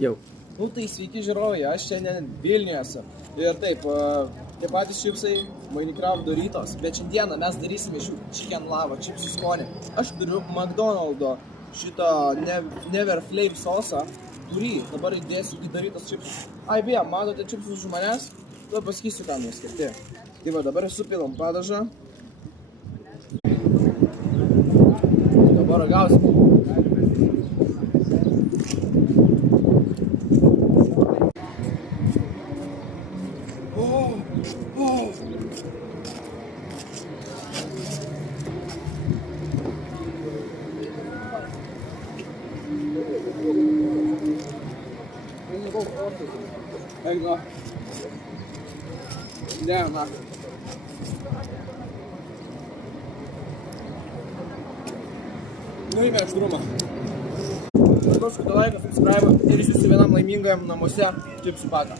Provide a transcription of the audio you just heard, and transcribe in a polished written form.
Jau. Nu tai sveiki žiūrovai, aš šiandien Vilniuje esu. Ir taip, tie patys čipsai, Minecraft Doritos, bet šiandieną mes darysime iš jų Chicken Lava čipsų skonį. Aš turiu McDonald'o šitą Never Flame sosą, kurį dabar įdėsiu į Doritos čipsus. Ai beje, matote čipsus už manęs? Tuo pasakysiu, kam jie skirti. Tai va, dabar supilam padažą. Dabar ragausim. Eik da. Dėjom, na. Nuėmė aštrumą. Paskui laiką, subscribe ir išsiųsiu vienam laimingajam namuose čipsų paką.